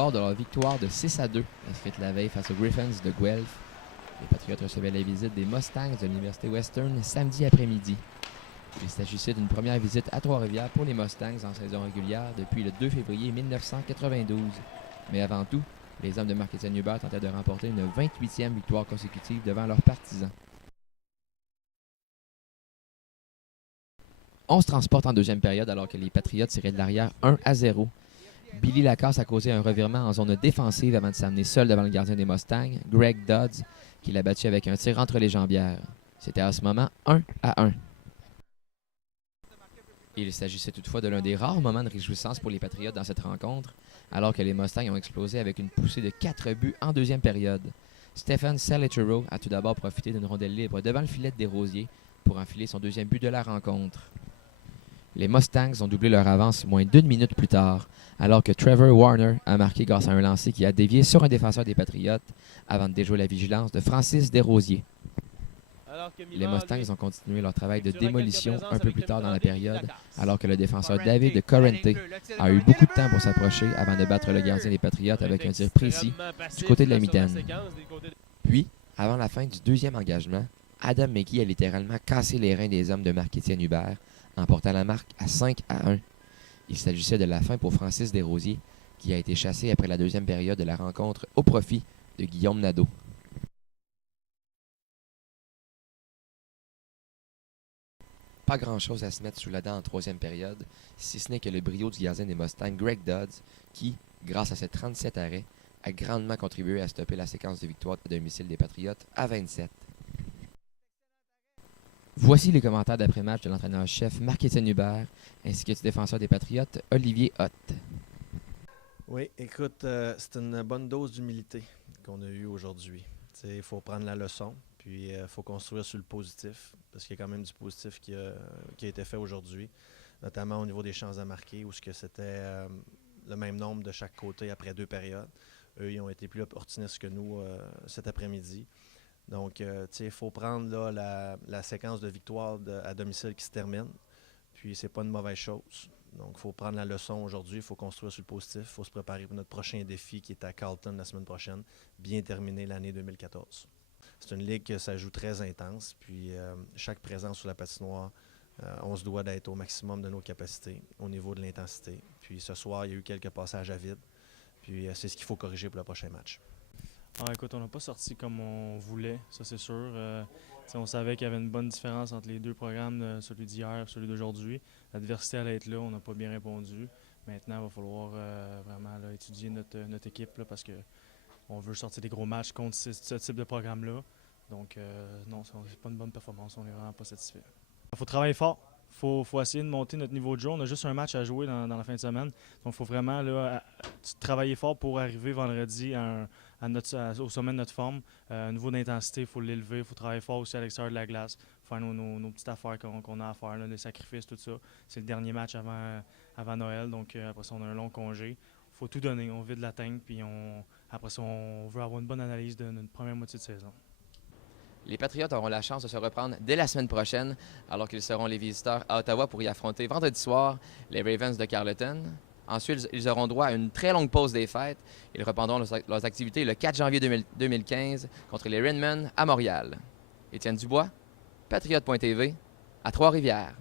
fort de leur victoire de 6-2, inscrite la veille face aux Griffins de Guelph. Les Patriotes recevaient la visite des Mustangs de l'Université Western samedi après-midi. Il s'agissait d'une première visite à Trois-Rivières pour les Mustangs en saison régulière depuis le 2 février 1992. Mais avant tout, les hommes de Marc-Étienne Hubert tentaient de remporter une 28e victoire consécutive devant leurs partisans. On se transporte en deuxième période alors que les Patriotes tiraient de l'arrière 1-0. Billy Lacasse a causé un revirement en zone défensive avant de s'amener seul devant le gardien des Mustangs, Greg Dodds, qui l'a battu avec un tir entre les jambières. C'était à ce moment 1-1. Il s'agissait toutefois de l'un des rares moments de réjouissance pour les Patriotes dans cette rencontre, alors que les Mustangs ont explosé avec une poussée de 4 buts en deuxième période. Stephen Salichero a tout d'abord profité d'une rondelle libre devant le filet de Desrosiers pour enfiler son deuxième but de la rencontre. Les Mustangs ont doublé leur avance moins d'une minute plus tard, alors que Trevor Warner a marqué grâce à un lancer qui a dévié sur un défenseur des Patriotes avant de déjouer la vigilance de Francis Desrosiers. Les Mustangs ont continué leur travail de démolition un peu plus tard dans la période, alors que le défenseur David Corrente a eu beaucoup de temps pour s'approcher avant de battre le gardien des Patriotes avec un tir précis du côté de la mitaine. Puis, avant la fin du deuxième engagement, Adam McGee a littéralement cassé les reins des hommes de Marc-Étienne Hubert en portant la marque à 5-1. Il s'agissait de la fin pour Francis Desrosiers, qui a été chassé après la deuxième période de la rencontre au profit de Guillaume Nadeau. Pas grand-chose à se mettre sous la dent en troisième période, si ce n'est que le brio du gardien des Mustangs, Greg Dodds, qui, grâce à ses 37 arrêts, a grandement contribué à stopper la séquence de victoires à domicile des Patriotes à 27. Voici les commentaires d'après-match de l'entraîneur-chef Marc-Étienne Hubert, ainsi que du défenseur des Patriotes, Olivier Hott. Oui, écoute, c'est une bonne dose d'humilité qu'on a eue aujourd'hui. Il faut prendre la leçon, puis il faut construire sur le positif, parce qu'il y a quand même du positif qui a été fait aujourd'hui, notamment au niveau des chances à marquer, où c'était le même nombre de chaque côté après 2 périodes. Eux, ils ont été plus opportunistes que nous cet après-midi. Donc, il faut prendre là, la séquence de victoires à domicile qui se termine. Puis, c'est pas une mauvaise chose. Donc, il faut prendre la leçon aujourd'hui. Il faut construire sur le positif. Il faut se préparer pour notre prochain défi qui est à Carleton la semaine prochaine. Bien terminer l'année 2014. C'est une ligue que ça joue très intense. Puis, chaque présence sur la patinoire, on se doit d'être au maximum de nos capacités au niveau de l'intensité. Puis, ce soir, il y a eu quelques passages à vide. Puis, c'est ce qu'il faut corriger pour le prochain match. Ah, écoute, on n'a pas sorti comme on voulait, ça c'est sûr. On savait qu'il y avait une bonne différence entre les deux programmes, celui d'hier et celui d'aujourd'hui. L'adversité allait être là, on n'a pas bien répondu. Maintenant, il va falloir vraiment là, étudier notre équipe là, parce qu'on veut sortir des gros matchs contre ce type de programme-là. Donc non, c'est pas une bonne performance, on n'est vraiment pas satisfait. Il faut travailler fort. Il faut essayer de monter notre niveau de jeu. On a juste un match à jouer dans la fin de semaine. Donc il faut vraiment là, travailler fort pour arriver vendredi au sommet de notre forme. Niveau d'intensité, il faut l'élever. Il faut travailler fort aussi à l'extérieur de la glace. Faire nos petites affaires qu'on a à faire, là, les sacrifices, tout ça. C'est le dernier match avant Noël. Donc après ça, on a un long congé. Il faut tout donner. On vide la tank. Puis après ça, on veut avoir une bonne analyse de notre première moitié de saison. Les Patriotes auront la chance de se reprendre dès la semaine prochaine, alors qu'ils seront les visiteurs à Ottawa pour y affronter vendredi soir les Ravens de Carleton. Ensuite, ils auront droit à une très longue pause des fêtes. Ils reprendront leurs activités le 4 janvier 2015 contre les Redmen à Montréal. Étienne Dubois, Patriote.tv, à Trois-Rivières.